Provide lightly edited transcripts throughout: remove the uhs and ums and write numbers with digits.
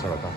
Sorry about that.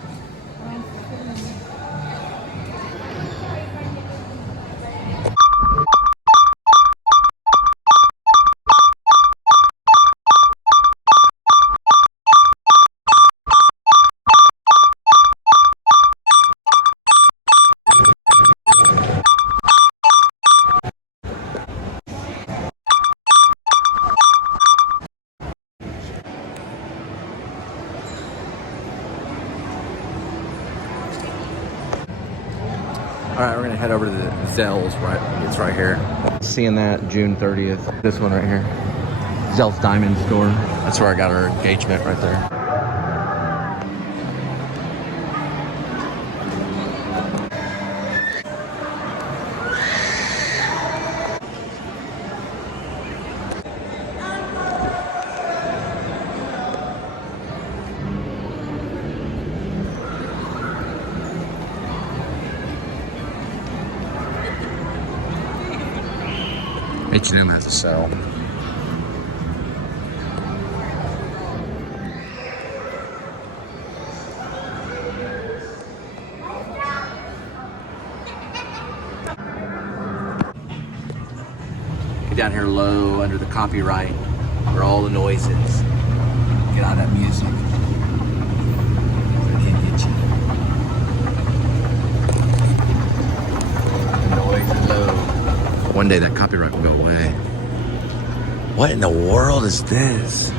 All right, we're gonna head over to the Zell's, right? It's right here. Seeing that June 30th. This one right here. Zell's Diamond Store. That's where I got our engagement right there. H&M has a sale. Get down here low under the copyright where all the noise is. Get out of that music. I can't get you. The noise is low. One day that copyright will go away. What in the world is this?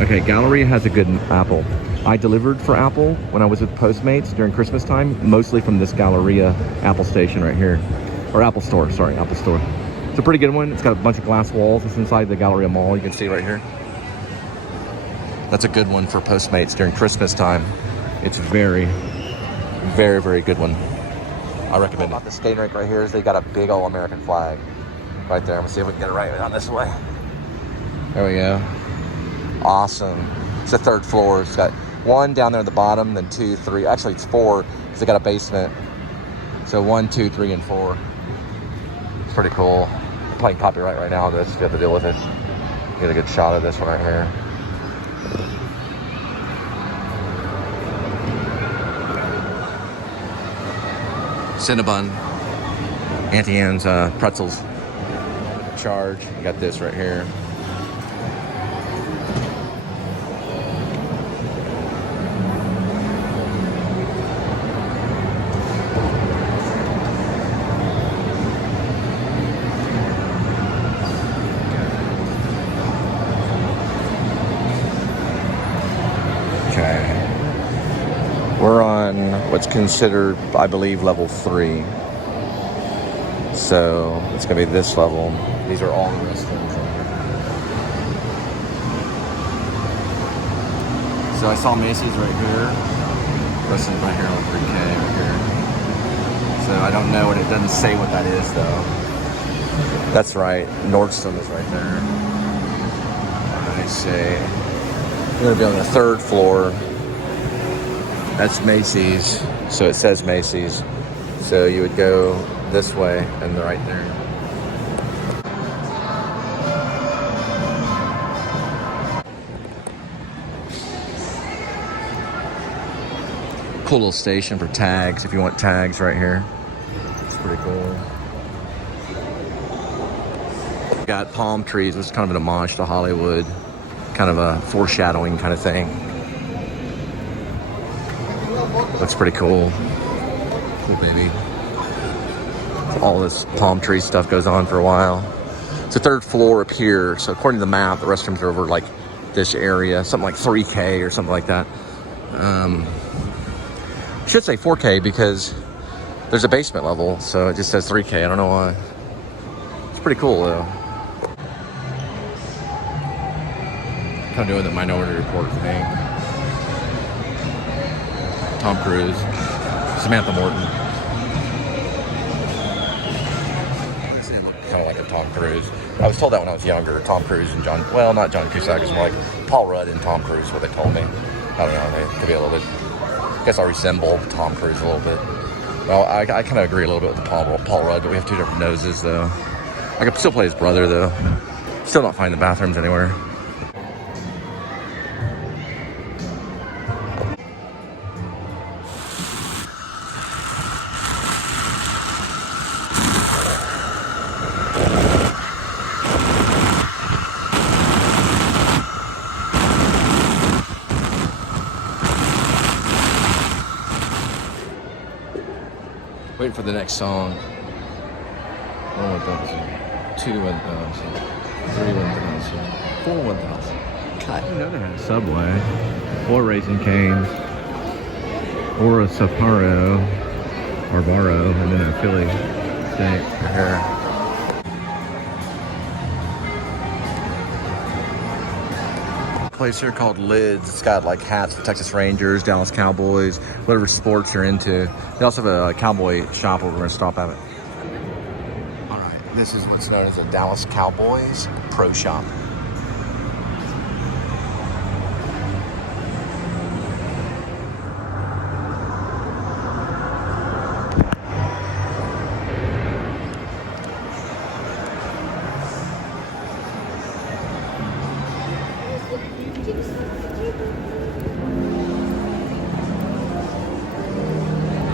Okay, Galleria has a good Apple. I delivered for Apple when I was with Postmates during Christmas time, mostly from this Galleria Apple station right here. Or Apple Store, sorry, Apple Store. It's a pretty good one. It's got a bunch of glass walls. It's inside the Galleria Mall, you can see right here. That's a good one for Postmates during Christmas time. It's very, very, very good one. I recommend it. The skating rink right here is they got a big old American flag right there. I'm gonna see if we can get it right on this way. There we go. Awesome. It's the third floor. It's got one down there at the bottom, then 2, 3. Actually, it's 4 because they got a basement. So 1, 2, 3, and 4. It's pretty cool. I'm playing copyright right now. This, you have to deal with it. Get a good shot of this one right here. Cinnabon. Auntie Anne's pretzels. Charge. You got this right here. We're on what's considered, I believe, level 3. So it's gonna be this level. These are all the restrooms. So I saw Macy's right here. Restrooms right here on 3K right here. So I don't know what it doesn't say what that is though. That's right. Nordstrom is right there. I see. We're gonna be on the 3rd floor. That's Macy's, so it says Macy's. So you would go this way and right there. Cool little station for tags if you want tags right here. It's pretty cool. Got palm trees, which is kind of an homage to Hollywood. Kind of a foreshadowing kind of thing. Looks pretty cool. Cool baby. All this palm tree stuff goes on for a while. It's the 3rd floor up here. So according to the map, the restrooms are over like this area. Something like 3K or something like that. Should say 4K because there's a basement level. So it just says 3K. I don't know why. It's pretty cool though. kind of doing the Minority Report thing. Tom Cruise, Samantha Morton. Kind of like a Tom Cruise. I was told that when I was younger. Tom Cruise and not John Cusack. It's more like Paul Rudd and Tom Cruise. What they told me. I don't know. They could be a little bit. I guess I resemble Tom Cruise a little bit. Well, I kind of agree a little bit with Paul Rudd, but we have two different noses, though. I could still play his brother, though. Still not find the bathrooms anywhere. Waiting for the next song. 1,000, 2 1,000, 3 1,000, 4 1,000. God, you know they had a Subway, or Raising Cane's, or a Sapporo, or Baro, and then a Philly steak right here. Place here called Lids. It's got like hats for Texas Rangers, Dallas Cowboys, whatever sports you're into. They also have a cowboy shop where we're gonna stop at it. All right, this is what's known as a Dallas Cowboys Pro Shop.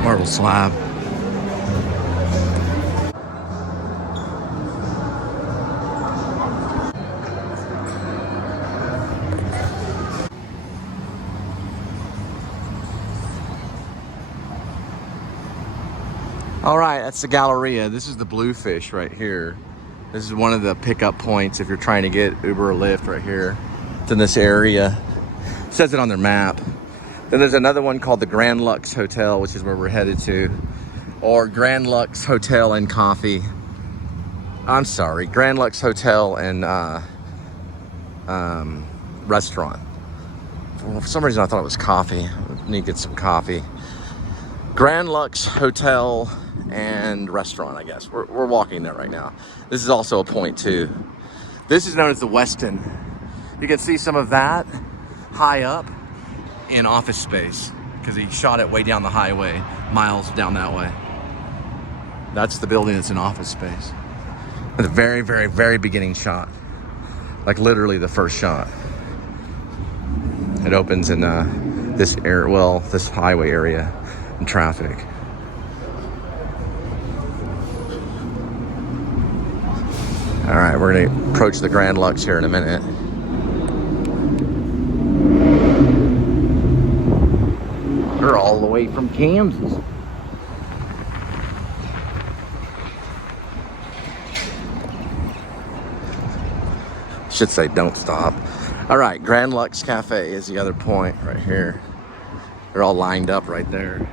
Marble slab. All right, that's the Galleria. This is the Bluefish right here. This is one of the pickup points if you're trying to get Uber or Lyft right here. It's in this area. It says it on their map. Then there's another one called the Grand Lux Hotel, which is where we're headed to. Or Grand Lux Hotel and Coffee. I'm sorry, Grand Lux Hotel and restaurant. For some reason I thought it was coffee. I need to get some coffee. Grand Lux Hotel and restaurant, I guess. We're walking there right now. This is also a point too. This is known as the Westin. You can see some of that high up in office space because he shot it way down the highway, miles down that way. That's the building that's in office space. The very, very, very beginning shot. Like literally the first shot. It opens in this area, well, this highway area in traffic. All right, we're gonna approach the Grand Lux here in a minute. We're all the way from Kansas. Should say don't stop. All right, Grand Lux Cafe is the other point right here. They're all lined up right there.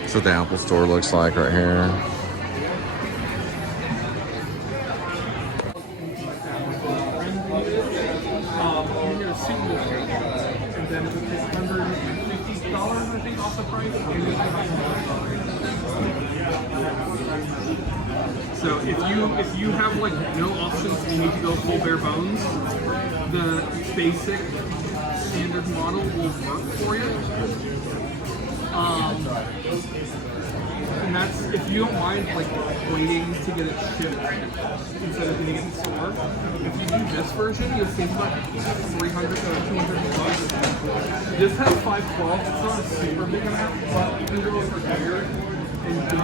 That's what the Apple store looks like right here. So if you have like no options and you need to go full bare bones, the basic standard model will work for you. And that's if you don't mind like waiting to get it shipped instead of getting it in store, if you do this version, you'll save about 300 to 200 bucks. This has 512. It's not a super big amount, but you can go over here and do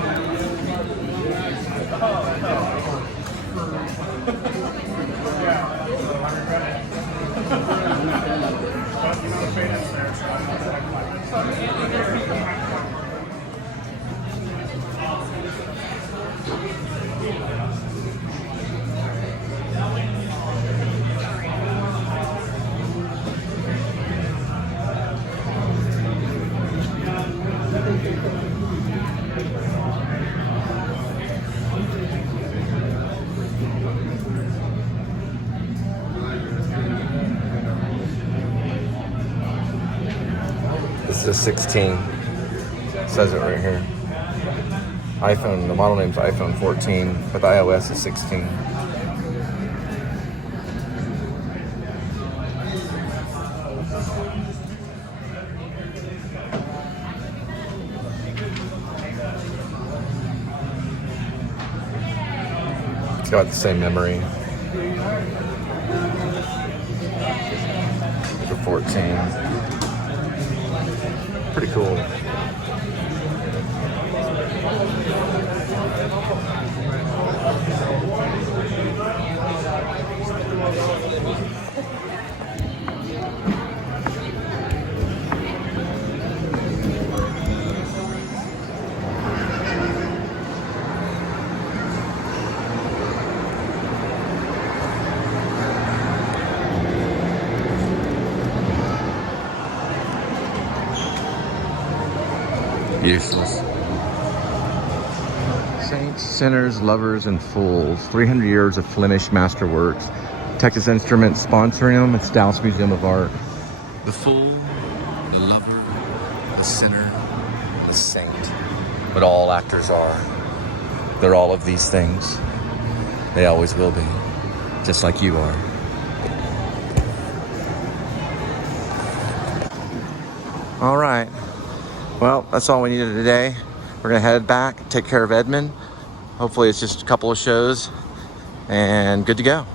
This is a 16. It says it right here. iPhone, the model name's iPhone 14, but the iOS is 16. It's got the same memory. It's a 14. Pretty cool. Useless. Saints, sinners, lovers, and fools. 300 years of Flemish masterworks. Texas Instruments sponsoring them. It's Dallas Museum of Art. The fool, the lover, the sinner, the saint. But all actors are. They're all of these things. They always will be. Just like you are. All right. Well, that's all we needed today. We're gonna head back, take care of Edmund. Hopefully it's just a couple of shows and good to go.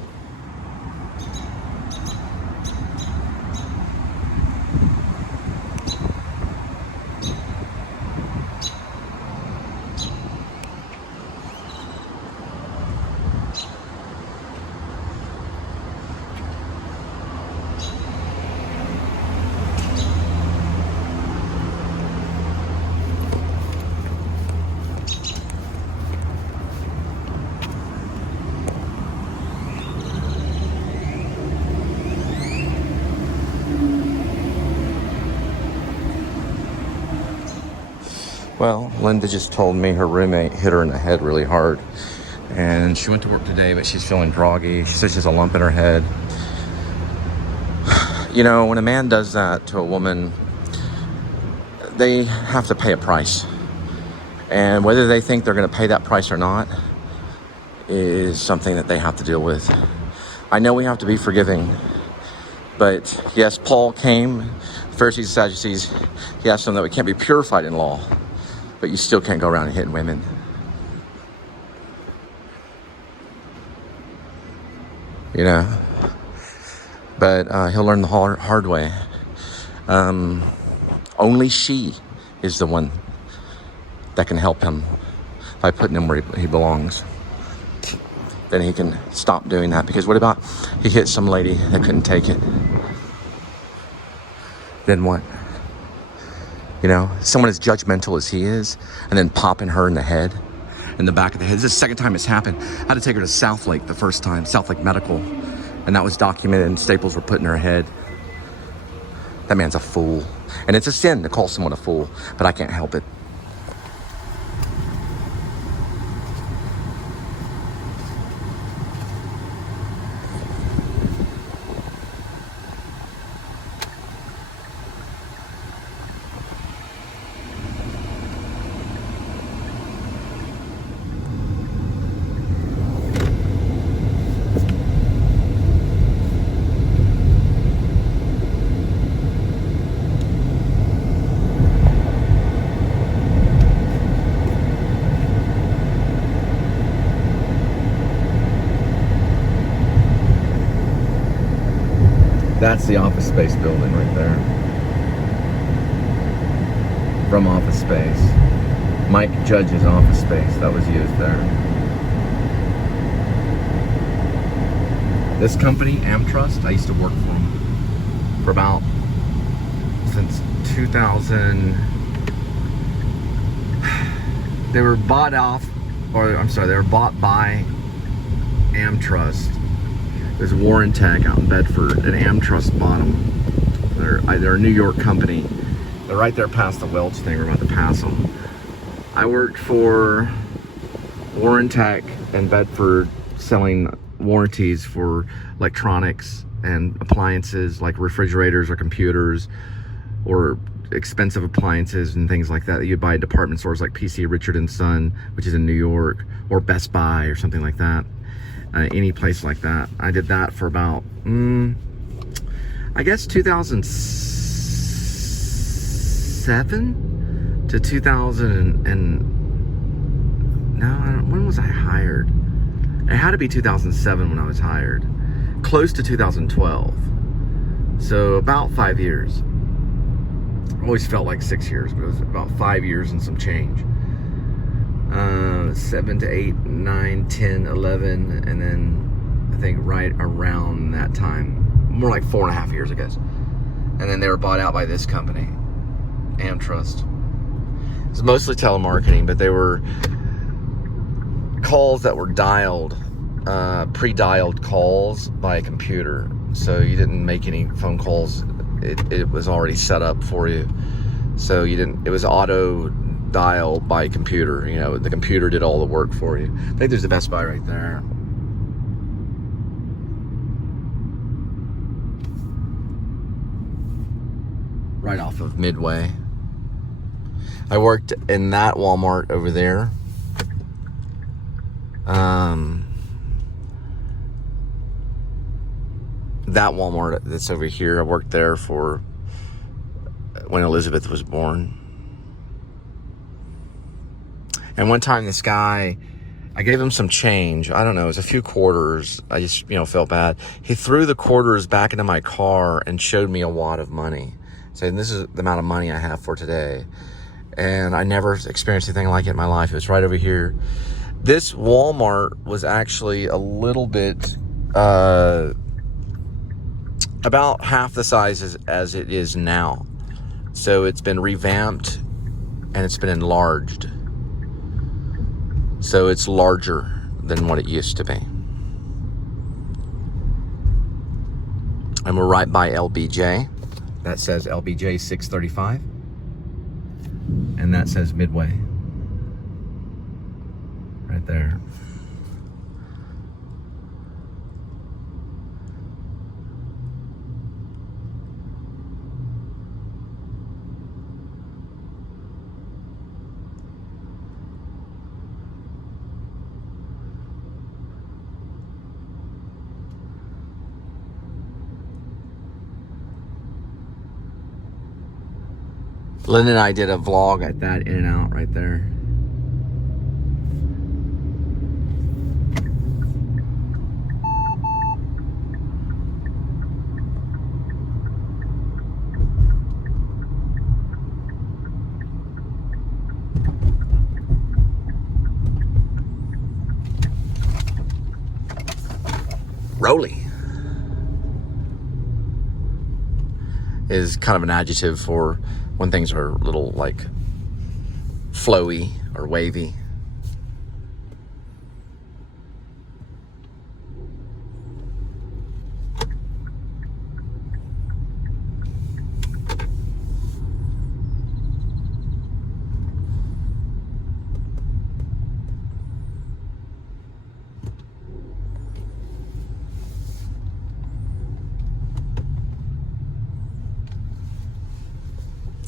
Well, Linda just told me her roommate hit her in the head really hard. And she went to work today, but she's feeling groggy. She says she has a lump in her head. You know, when a man does that to a woman, they have to pay a price. And whether they think they're going to pay that price or not is something that they have to deal with. I know we have to be forgiving. But yes, Paul came, Pharisees and Sadducees, he asked them that we can't be purified in law. But you still can't go around hitting women. You know? But he'll learn the hard way. Only she is the one that can help him by putting him where he belongs. Then he can stop doing that. Because what about he hit some lady that couldn't take it? Then what? You know, someone as judgmental as he is, and then popping her in the head, in the back of the head. This is the second time it's happened. I had to take her to Southlake the first time, Southlake Medical, and that was documented, and staples were put in her head. That man's a fool. And it's a sin to call someone a fool, but I can't help it. That's the Office Space building right there. From Office Space. Mike Judge's Office Space that was used there. This company, Amtrust, I used to work for them for about, since 2000. They were bought off, or I'm sorry, they were bought by Amtrust. There's Warrantech out in Bedford, and Amtrust bought them. They're a New York company. They're right there past the Welch thing. We're about to pass them. I worked for Warrantech in Bedford selling warranties for electronics and appliances like refrigerators or computers or expensive appliances and things like that you'd buy at department stores like PC Richard & Son, which is in New York, or Best Buy or something like that. Any place like that. I did that for about, I guess 2007 to 2000 when was I hired? It had to be 2007 when I was hired. Close to 2012. So about 5 years. Always felt like 6 years, but it was about 5 years and some change. 7 to 8, 9, 10, 11, and then I think right around that time, more like 4.5 years, I guess. And then they were bought out by this company, Amtrust. It's mostly telemarketing, but they were calls that were dialed, pre-dialed calls by a computer. So you didn't make any phone calls. It was already set up for you. So you didn't, it was auto dial by computer. You know, the computer did all the work for you. I think there's the Best Buy right there. Right off of Midway. I worked in that Walmart over there. That Walmart that's over here, I worked there for when Elizabeth was born. And one time this guy, I gave him some change. I don't know, it was a few quarters. I just, felt bad. He threw the quarters back into my car and showed me a wad of money, saying, "This is the amount of money I have for today." And I never experienced anything like it in my life. It was right over here. This Walmart was actually a little bit, about half the size as it is now. So it's been revamped and it's been enlarged. So it's larger than what it used to be. And we're right by LBJ. That says LBJ 635. And that says Midway. Right there. Lynn and I did a vlog at that In-N-Out right there. Rolly is kind of an adjective for when things are a little like flowy or wavy.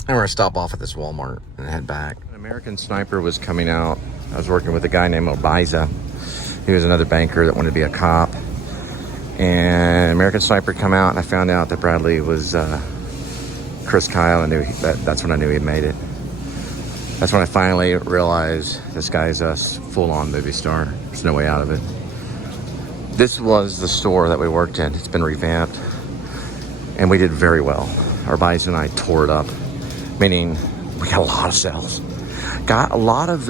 And we're gonna stop off at this Walmart and head back. An American Sniper was coming out. I was working with a guy named Obiza. He was another banker that wanted to be a cop. And American Sniper come out, and I found out that Bradley was Chris Kyle. I knew that's when I knew he had made it. That's when I finally realized this guy's a full-on movie star. There's no way out of it. This was the store that we worked in. It's been revamped. and we did very well. Our buddies and I tore it up, meaning we got a lot of sales. Got a lot of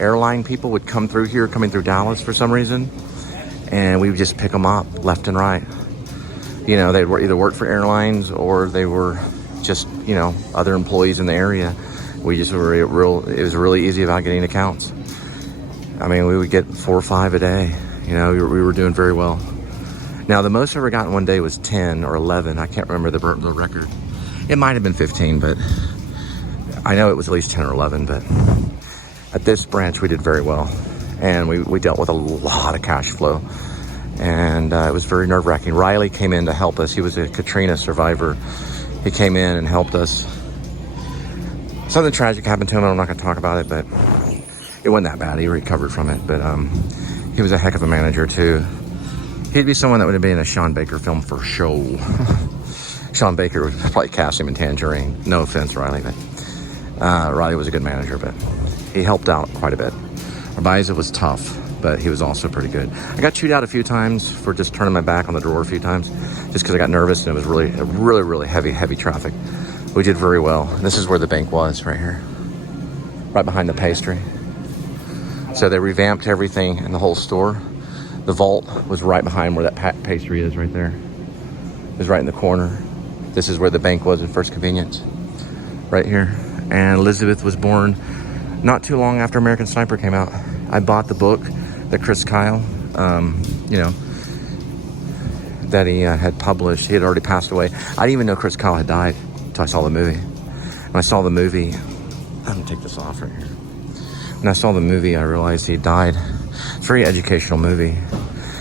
airline people would come through here, coming through Dallas for some reason, and we would just pick them up left and right. You know, they were either worked for airlines or they were just, you know, other employees in the area. We just were it was really easy about getting accounts. I mean, we would get 4 or 5 a day. You know, we were doing very well. Now, the most I ever got in one day was 10 or 11. I can't remember the record. It might have been 15, but I know it was at least 10 or 11. But at this branch, we did very well. And we dealt with a lot of cash flow. And it was very nerve-wracking. Riley came in to help us. He was a Katrina survivor. He came in and helped us. Something tragic happened to him. I'm not going to talk about it, but it wasn't that bad. He recovered from it. But he was a heck of a manager, too. He'd be someone that would have been in a Sean Baker film for sure. Sean Baker would probably cast him in Tangerine. No offense, Riley, but Riley was a good manager, but he helped out quite a bit. Arbiza was tough, but he was also pretty good. I got chewed out a few times for just turning my back on the drawer a few times, just because I got nervous and it was really heavy traffic. We did very well. This is where the bank was, right here, right behind the pastry. So they revamped everything in the whole store. The vault was right behind where that pastry is, right there. It was right in the corner. This is where the bank was in First Convenience, right here. And Elizabeth was born not too long after American Sniper came out. I bought the book that Chris Kyle, you know, that he had published. He had already passed away. I didn't even know Chris Kyle had died until I saw the movie. When I saw the movie, I'm gonna take this off right here. When I saw the movie, I realized he died. It's a very educational movie.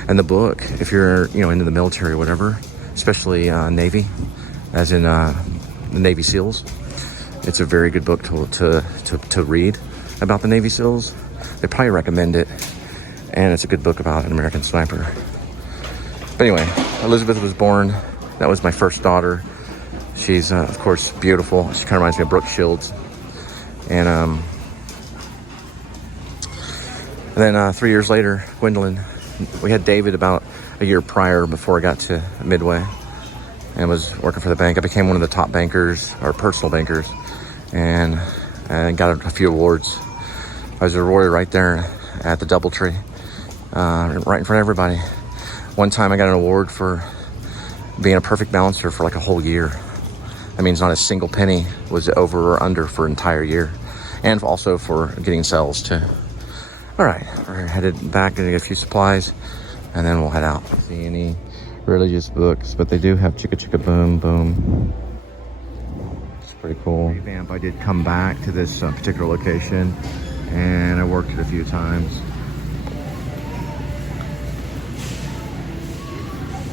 And the book, if you're, you know, into the military or whatever, especially Navy, as in the Navy SEALs, it's a very good book to read about the Navy SEALs. They probably recommend it, and it's a good book about an American sniper. But anyway, Elizabeth was born. That was my first daughter. She's, of course, beautiful. She kind of reminds me of Brooke Shields. And then 3 years later, Gwendolyn. We had David about a year prior before I got to Midway and was working for the bank. I became one of the top bankers, or personal bankers, and got a few awards. I was rewarded right there at the DoubleTree, right in front of everybody. One time I got an award for being a perfect balancer for like a whole year. That means not a single penny was over or under for an entire year. And also for getting sales too. All right, we're headed back to get a few supplies, and then we'll head out. See any religious books, but they do have Chicka Chicka Boom Boom. It's pretty cool. Revamp. I did come back to this particular location, and I worked it a few times.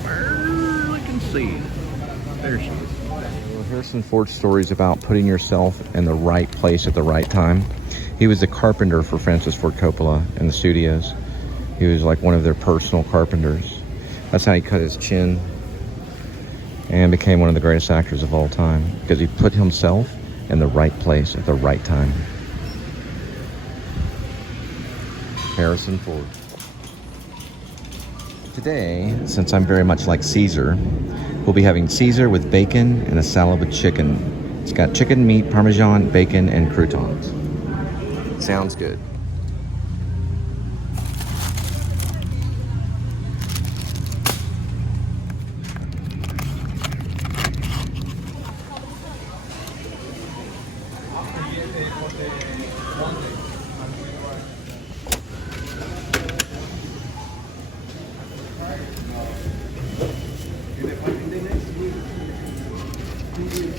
Barely can see. There she is. Well, here's some forged stories about putting yourself in the right place at the right time. He was a carpenter for Francis Ford Coppola in the studios. He was like one of their personal carpenters. That's how he cut his chin and became one of the greatest actors of all time, because he put himself in the right place at the right time. Harrison Ford. Today, since I'm very much like Caesar, we'll be having Caesar with bacon and a salad with chicken. It's got chicken, meat, Parmesan, bacon, and croutons. Sounds good.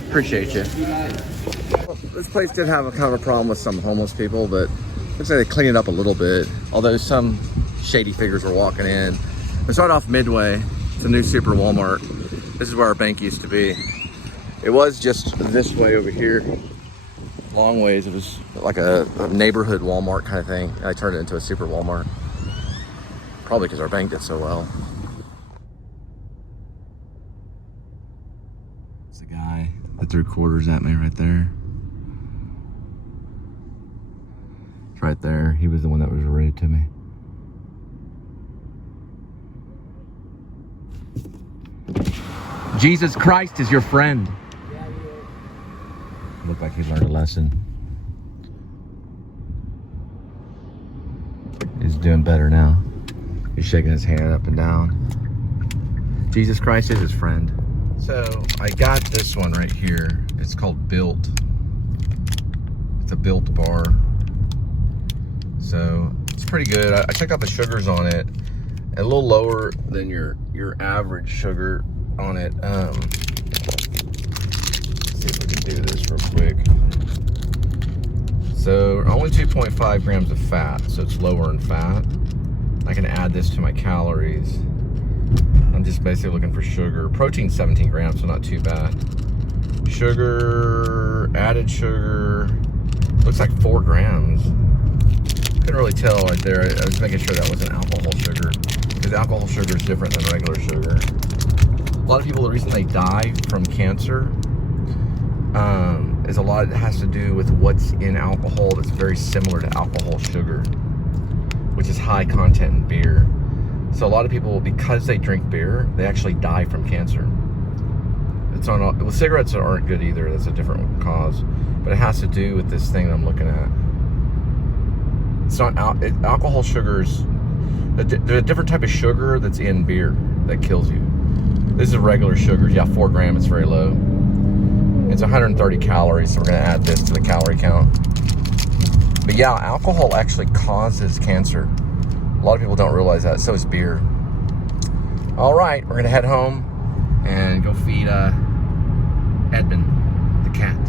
Appreciate you. Well, this place did have a kind of a problem with some homeless people, but looks like they cleaned it up a little bit. Although some shady figures were walking in. We started off Midway. It's a new super Walmart. This is where our bank used to be. It was just this way over here. Long ways. It was like a neighborhood Walmart kind of thing. I turned it into a super Walmart. Probably because our bank did so well. It's the guy that threw quarters at me right there. It's right there. He was the one that was rude to me. Jesus Christ is your friend. Looked like he learned a lesson. He's doing better now. He's shaking his hand up and down. Jesus Christ is his friend. So I got this one right here. It's called Built. It's a Built bar. So it's pretty good. I checked out the sugars on it. A little lower than your average sugar on it. Let's see if we can do this real quick. So only 2.5 grams of fat, so it's lower in fat. I can add this to my calories. I'm just basically looking for sugar. Protein 17 grams, so not too bad. Sugar, added sugar, looks like 4 grams. Couldn't really tell right there. I was making sure that wasn't alcohol sugar, because alcohol sugar is different than regular sugar. A lot of people, the reason they die from cancer is a lot, it has to do with what's in alcohol that's very similar to alcohol sugar, which is high content in beer. So a lot of people, because they drink beer, they actually die from cancer. It's on, well, cigarettes aren't good either. That's a different cause, but it has to do with this thing that I'm looking at. It's not alcohol sugars. There's a different type of sugar that's in beer that kills you. This is regular sugars. Yeah, 4 grams. It's very low. It's 130 calories, so we're going to add this to the calorie count. But yeah, alcohol actually causes cancer. A lot of people don't realize that. So is beer. All right, we're going to head home and go feed Edmund, the cat.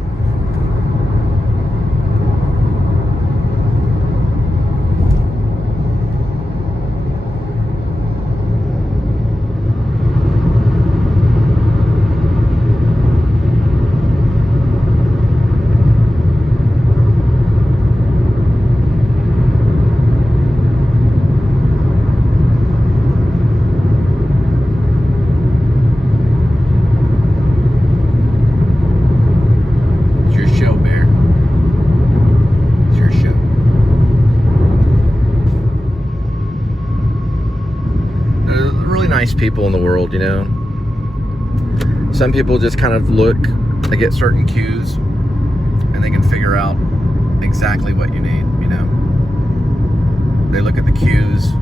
People in the world, you know. Some people just kind of look, they get certain cues and they can figure out exactly what you need, you know. They look at the cues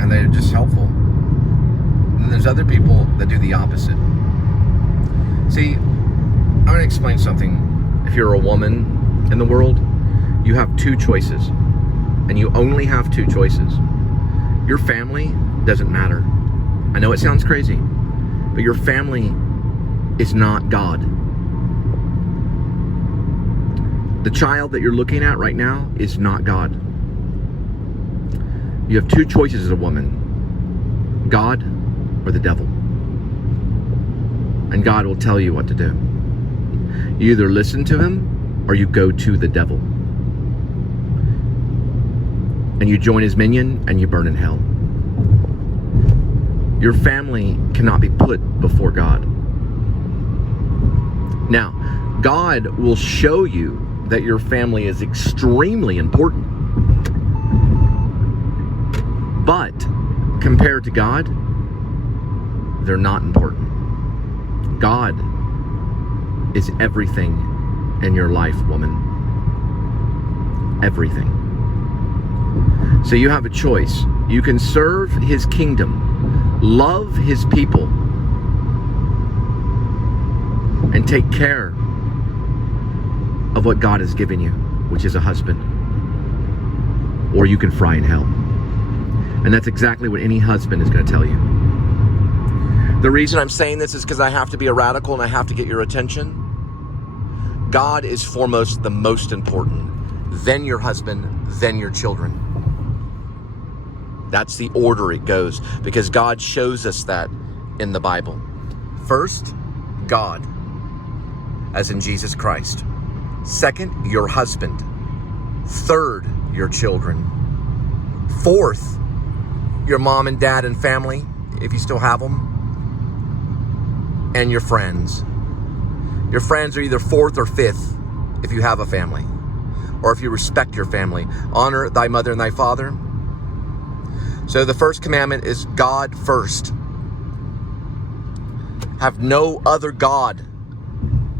and they're just helpful. And then there's other people that do the opposite. See, I'm going to explain something. If you're a woman in the world, you have 2 choices, and you only have 2 choices. Your family doesn't matter. I know it sounds crazy, but your family is not God. The child that you're looking at right now is not God. You have 2 choices as a woman: God or the devil. And God will tell you what to do. You either listen to him or you go to the devil. And you join his minion and you burn in hell. Your family cannot be put before God. Now, God will show you that your family is extremely important. But compared to God, they're not important. God is everything in your life, woman. Everything. So you have a choice. You can serve his kingdom, love his people, and take care of what God has given you, which is a husband. Or you can fry in hell. And that's exactly what any husband is going to tell you. The reason I'm saying this is because I have to be a radical and I have to get your attention. God is foremost, the most important. Then your husband, then your children. That's the order it goes, because God shows us that in the Bible. First, God, as in Jesus Christ. Second, your husband. Third, your children. Fourth, your mom and dad and family, if you still have them. And your friends. Your friends are either fourth or fifth if you have a family, or if you respect your family. Honor thy mother and thy father. So the first commandment is God first. Have no other God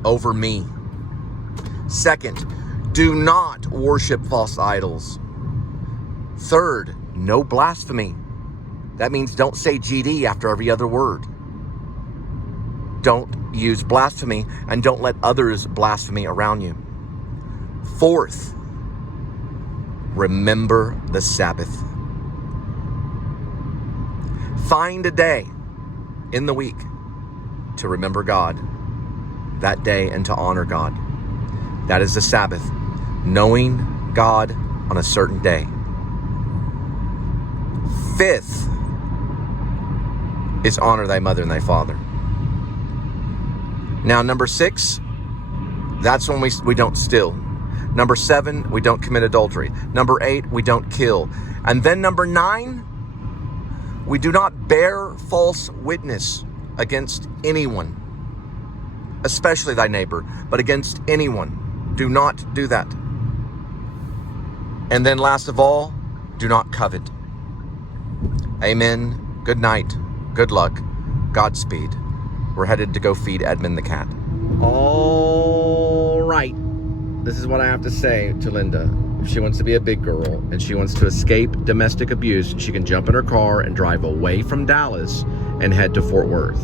over me. Second, do not worship false idols. Third, no blasphemy. That means don't say GD after every other word. Don't use blasphemy, and don't let others blaspheme around you. Fourth, remember the Sabbath. Find a day in the week to remember God that day and to honor God. That is the Sabbath, knowing God on a certain day. Fifth is honor thy mother and thy father. Now, number 6, that's when we don't steal. Number 7, we don't commit adultery. Number 8, we don't kill. And then number 9, we do not bear false witness against anyone, especially thy neighbor, but against anyone. Do not do that. And then last of all, do not covet. Amen. Good night. Good luck. Godspeed. We're headed to go feed Edmund the cat. All right. This is what I have to say to Linda. If she wants to be a big girl and she wants to escape domestic abuse, she can jump in her car and drive away from Dallas and head to Fort Worth.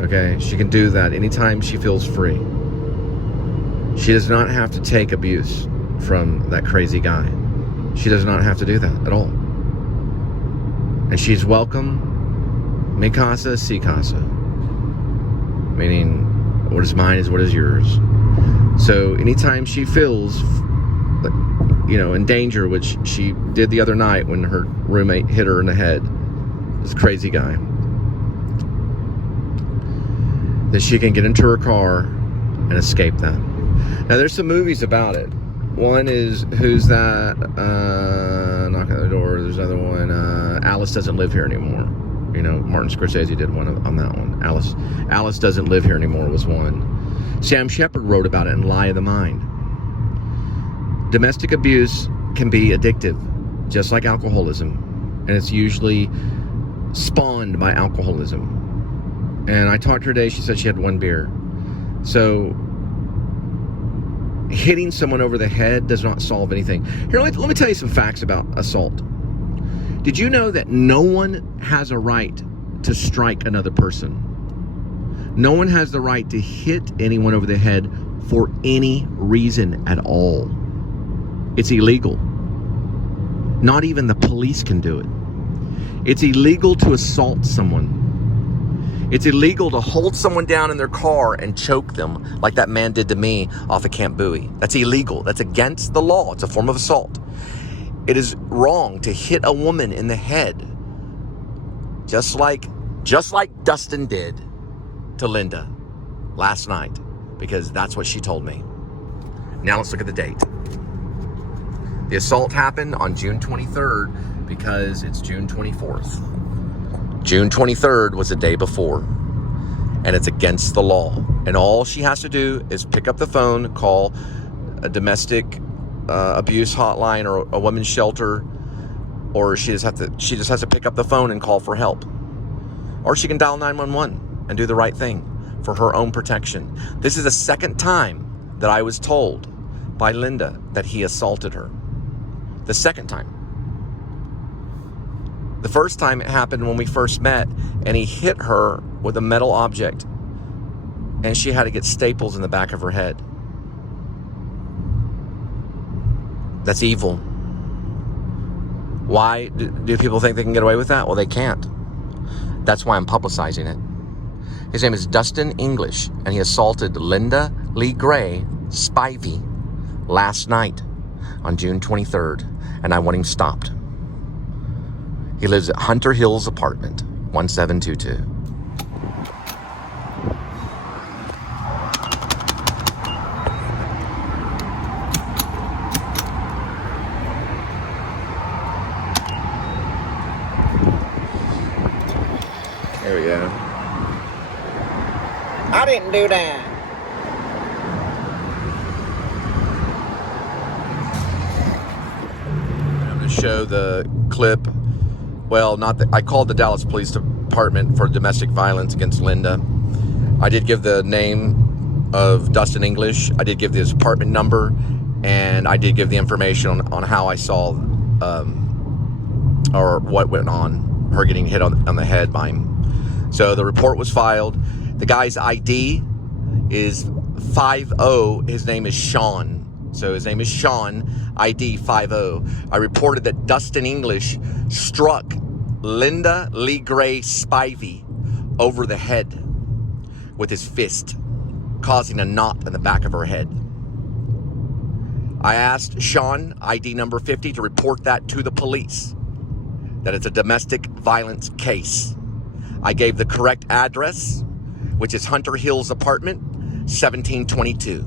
Okay? She can do that anytime she feels free. She does not have to take abuse from that crazy guy. She does not have to do that at all. And she's welcome. Mi casa, si casa. Meaning, what is mine is what is yours. So anytime she feels, in danger, which she did the other night when her roommate hit her in the head, this crazy guy, that she can get into her car and escape that. Now, there's some movies about it. One is, who's that? Knock on the door. There's another one. Alice Doesn't Live Here Anymore. Martin Scorsese did one on that one. Alice Doesn't Live Here Anymore was one. Sam Shepard wrote about it in Lie of the Mind. Domestic abuse can be addictive, just like alcoholism. And it's usually spawned by alcoholism. And I talked to her today. She said she had 1 beer. So hitting someone over the head does not solve anything. Here, let me tell you some facts about assault. Did you know that no one has a right to strike another person? No one has the right to hit anyone over the head for any reason at all. It's illegal. Not even the police can do it. It's illegal to assault someone. It's illegal to hold someone down in their car and choke them like that man did to me off of Camp Bowie. That's illegal. That's against the law. It's a form of assault. It is wrong to hit a woman in the head, just like Dustin did to Linda last night, because that's what she told me. Now let's look at the date. The assault happened on June 23rd because it's June 24th. June 23rd was the day before, and it's against the law. And all she has to do is pick up the phone, call a domestic abuse hotline or a women's shelter, or she just has to pick up the phone and call for help. Or she can dial 911 and do the right thing for her own protection. This is the second time that I was told by Linda that he assaulted her. The second time. The first time it happened when we first met, and he hit her with a metal object, and she had to get staples in the back of her head. That's evil. Why do people think they can get away with that? Well, they can't. That's why I'm publicizing it. His name is Dustin English, and he assaulted Linda Lee Gray Spivey last night on June 23rd, and I want him stopped. He lives at Hunter Hills Apartment, 1722. There we go. I didn't do that. I'm going to show the clip. Well, not that I called the Dallas police department for domestic violence against Linda. I did give the name of Dustin English. I did give his apartment number, and I did give the information on how I saw or what went on, her getting hit on the head by him. So the report was filed. The guy's ID is 50. His name is Sean. So his name is Sean, ID 50. I reported that Dustin English struck Linda Lee Gray Spivey over the head with his fist, causing a knot in the back of her head. I asked Sean, ID number 50, to report that to the police, that it's a domestic violence case. I gave the correct address, which is Hunter Hills Apartment, 1722.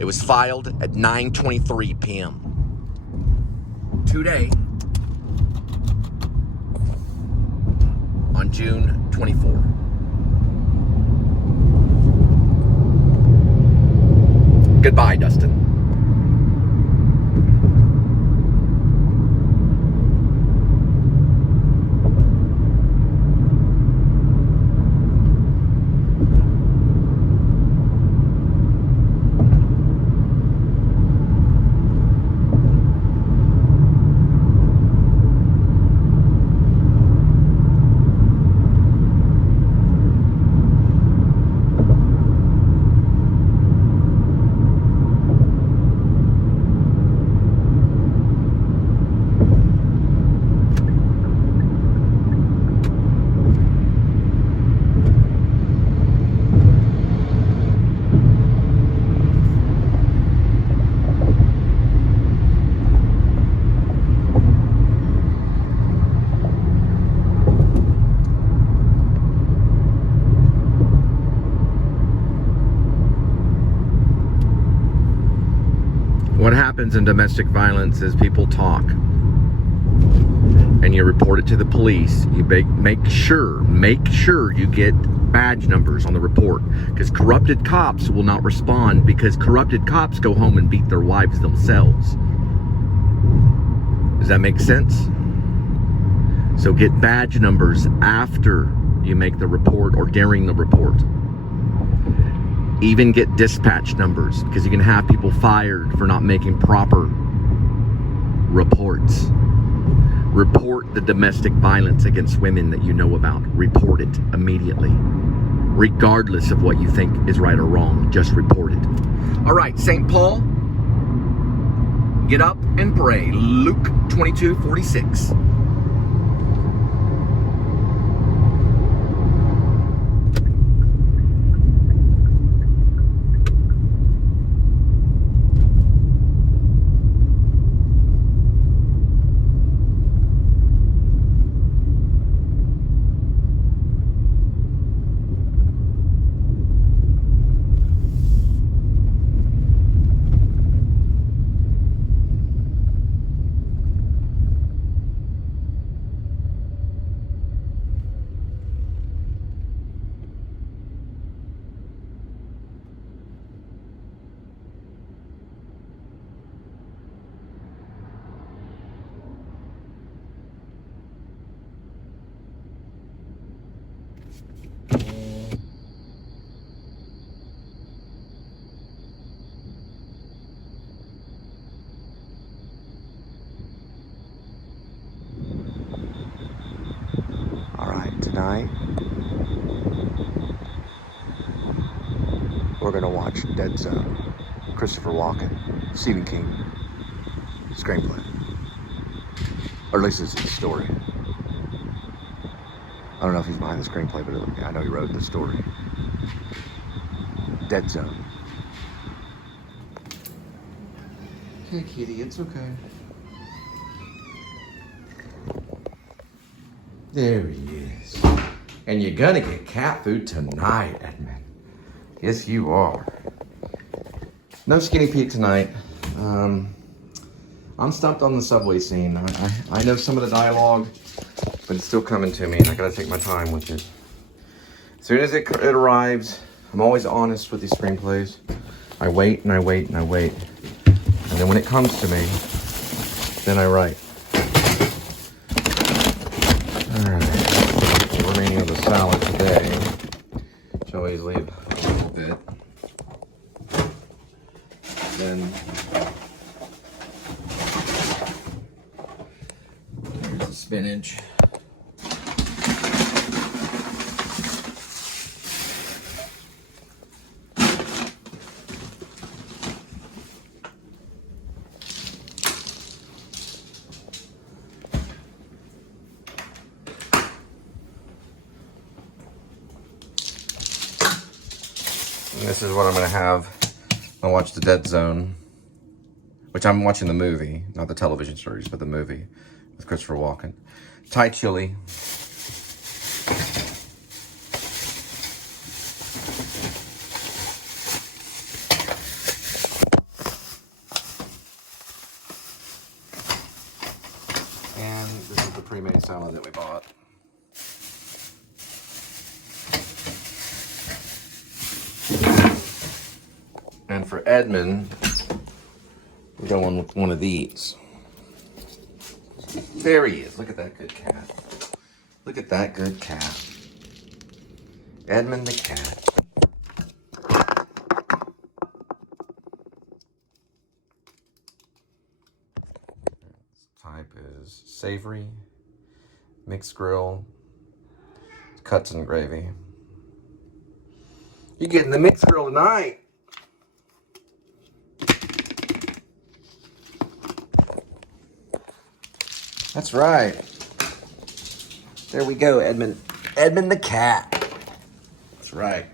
It was filed at 9:23 p.m. today on June 24. Goodbye, Dustin. What happens in domestic violence is people talk, and you report it to the police. You make sure you get badge numbers on the report, because corrupted cops will not respond, because corrupted cops go home and beat their wives themselves. Does that make sense? So get badge numbers after you make the report or during the report. Even get dispatch numbers, because you can have people fired for not making proper reports. Report the domestic violence against women that you know about. Report it immediately. Regardless of what you think is right or wrong, just report it. All right, St. Paul, get up and pray. Luke 22:46. Tonight, we're going to watch Dead Zone, Christopher Walken, Stephen King screenplay. Or at least it's his story. I don't know if he's behind the screenplay, but I know he wrote the story. Dead Zone. Okay, kitty, it's okay. There he is. And you're gonna get cat food tonight, Edmund. Yes, you are. No Skinny Pete tonight. I'm stumped on the subway scene. I know some of the dialogue, but it's still coming to me, and I gotta take my time with it. As soon as it arrives, I'm always honest with these screenplays. I wait and I wait and I wait. And then when it comes to me, then I write. Alright. salad today. Should always leave a little bit. Then there's the spinach. And this is what I'm gonna have. I watch The Dead Zone, which I'm watching the movie, not the television series, but the movie with Christopher Walken. Thai chili. And this is the pre-made salad that we bought. And for Edmund, we're going with one of these. There he is. Look at that good cat. Look at that good cat. Edmund the cat. Type is savory, mixed grill, cuts and gravy. You're getting the mixed grill tonight. That's right. There we go, Edmund. Edmund the cat. That's right.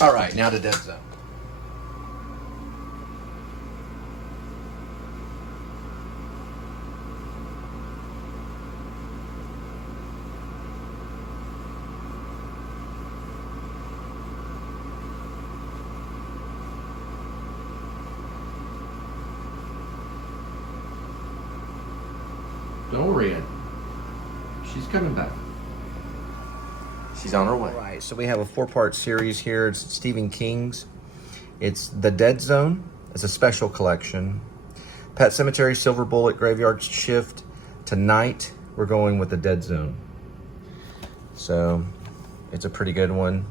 All right, now to Dead Zone. Don't worry, Ed. She's coming back. She's on her way. All right, so we have a 4-part series here. It's Stephen King's. It's The Dead Zone. It's a special collection. Pet Sematary, Silver Bullet, Graveyard Shift. Tonight, we're going with The Dead Zone. So, it's a pretty good one.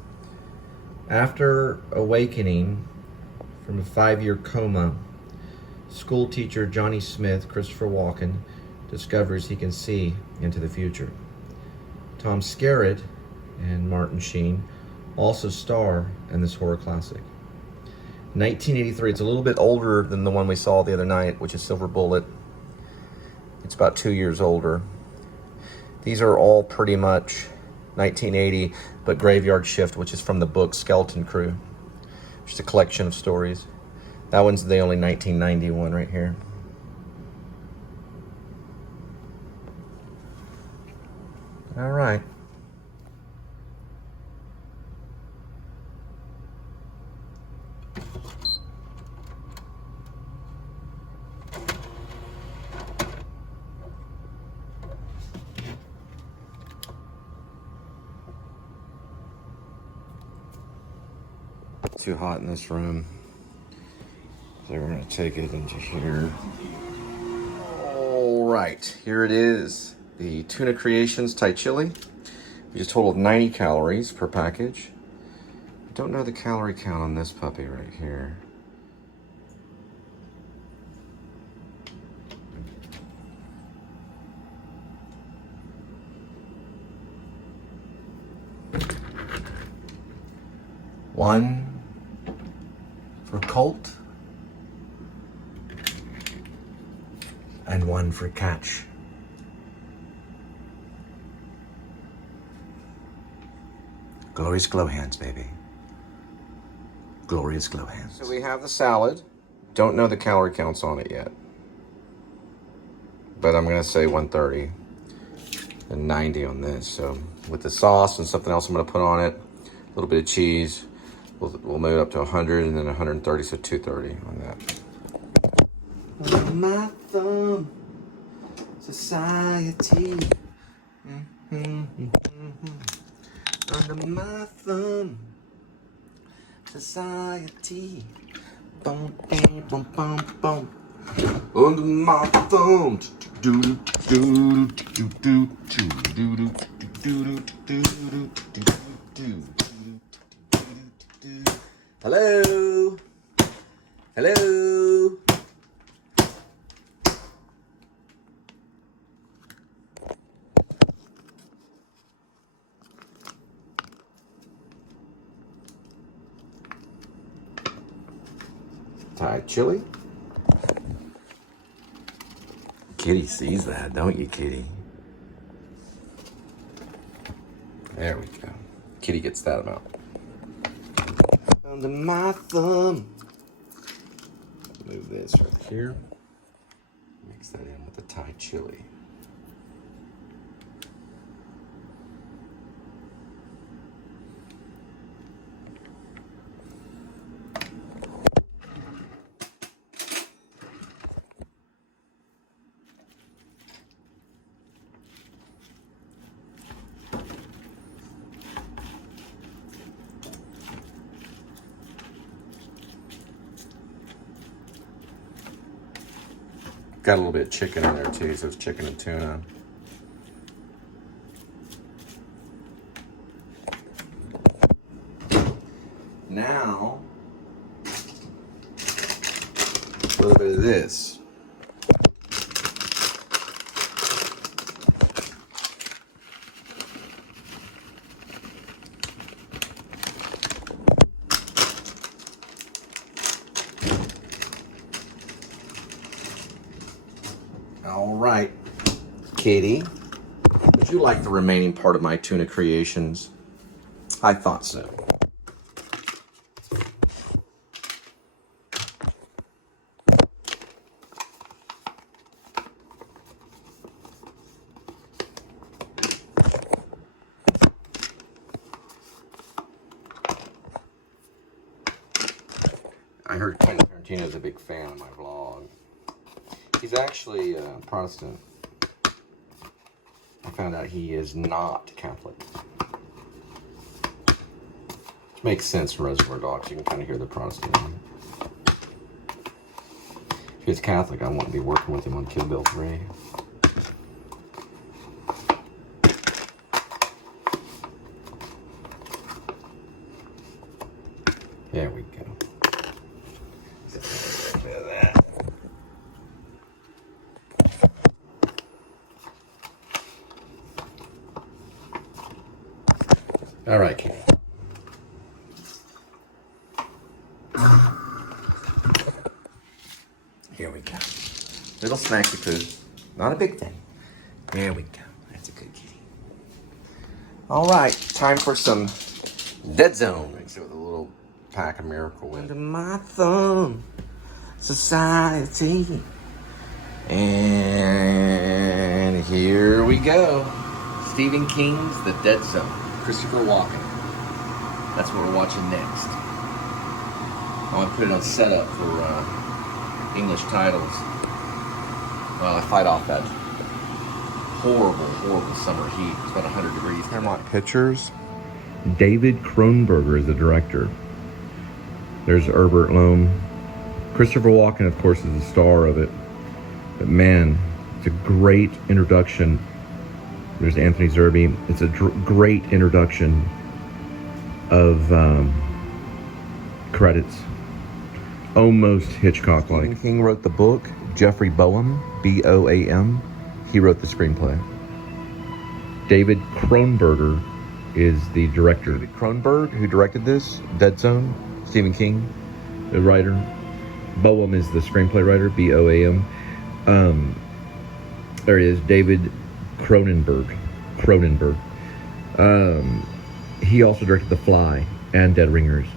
After awakening from a 5-year coma, school teacher Johnny Smith, Christopher Walken, discovers he can see into the future. Tom Skerritt and Martin Sheen also star in this horror classic. 1983, it's a little bit older than the one we saw the other night, which is Silver Bullet. It's about 2 years older. These are all pretty much 1980, but Graveyard Shift, which is from the book Skeleton Crew, which is a collection of stories. That one's the only 1990 one right here. All right. Too hot in this room, so we're gonna take it into here. All right, here it is. The Tuna Creations Thai Chili, which is a total of 90 calories per package. I don't know the calorie count on this puppy right here. One for Colt and one for Catch. Glorious glow hands, baby. Glorious glow hands. So we have the salad. Don't know the calorie counts on it yet, but I'm gonna say 130 and 90 on this. So with the sauce and something else I'm gonna put on it, a little bit of cheese, we'll move it up to 100 and then 130, so 230 on that. Under my thumb, society. Under my thumb, society. Boom, boom, boom, boom. Under my thumb. Do do do do do do do do. Hello. Hello. Thai chili. Kitty sees that, don't you, Kitty? There we go. Kitty gets that amount. Under my thumb. Move this right here. Mix that in with the Thai chili. Got a little bit of chicken in there too, so it's chicken and tuna. Now, a little bit of this. All right, Katie, would you like the remaining part of my tuna creations? I thought so. I heard Quentin Tarantino is a big fan of my vlog. He's actually Protestant. I found out he is not Catholic. Which makes sense from Reservoir Dogs. You can kind of hear the Protestant in him. If he's Catholic, I wouldn't be working with him on Kill Bill 3. There we go. All right, Katie. Here we go. Little snacky food. Not a big thing. There we go. That's a good kitty. All right, time for some Dead Zone. Mix it with a little pack of Miracle Whip. Under my thumb, society. And here we go. Stephen King's The Dead Zone. Christopher Walken. That's what we're watching next. I want to put it on setup for English titles while I fight off that horrible, horrible summer heat. It's about 100 degrees. Paramount Pictures. David Cronenberger is the director. There's Herbert Loam. Christopher Walken, of course, is the star of it. But man, it's a great introduction. There's Anthony Zerbe. It's a great introduction of credits. Almost Hitchcock-like. Stephen King wrote the book. Jeffrey Boehm, B-O-A-M, he wrote the screenplay. David Cronenberger is the director. David Cronenberg, who directed this, Dead Zone, Stephen King, the writer. Boehm is the screenplay writer, B-O-A-M. There it is, David Cronenberg. He also directed The Fly and Dead Ringers.